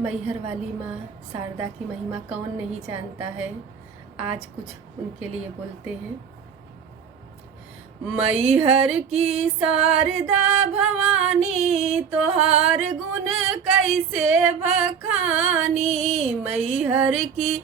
मैहर वाली माँ शारदा की महिमा कौन नहीं जानता है। आज कुछ उनके लिए बोलते हैं। मैहर की शारदा भवानी तोहार गुण कैसे बखानी। मैहर की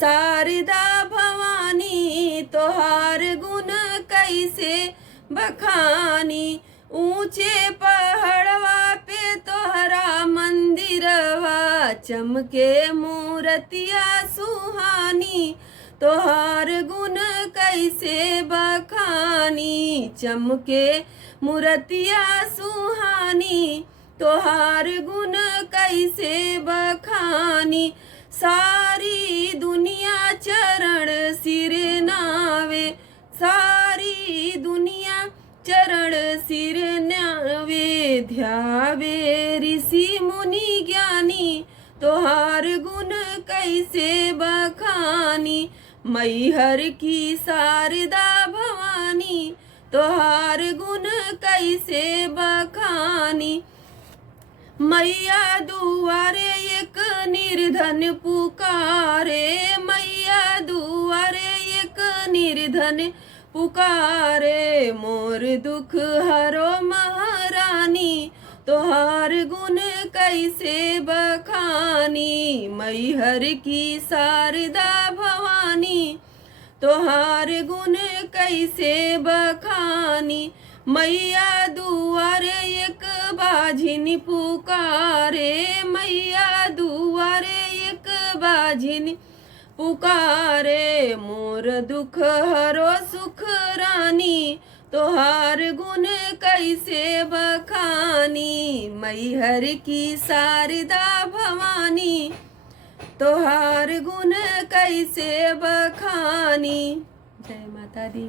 शारदा भवानी तोहार गुण कैसे बखानी। ऊंचे पहाड़वा पे तोहरा मंदिरवा चमके मूर्तिया सुहानी। तोहार गुण कैसे बखानी चमके मूर्तिया सुहानी। तोहार गुण कैसे बखानी। सारी दुनिया चरण सिर नावे। सारी दुनिया चरण सिर नावे। ध्यावे ऋषि मुनि ज्ञानी। तोहार गुण कैसे बखानी। मैहर की शारदा भवानी तोहार गुण कैसे बखानी। मैया दुआरे एक निर्धन पुकारे। मैया दुआरे एक निर्धन पुकारे। मोर दुख हरो महारानी। तोहार गुण कैसे बखानी। मैहर की शारदा भवानी तोहार गुण कैसे बखानी। मैया दुआरे एक बाझिन पुकारे। मैया दुआरे एक बाझिन पुकारे। मोर दुख हरो सुख रानी। तोहार गुण कैसे बखानी। मैहर की शारदा भवानी तोहार गुण कैसे बखानी। जय माता दी।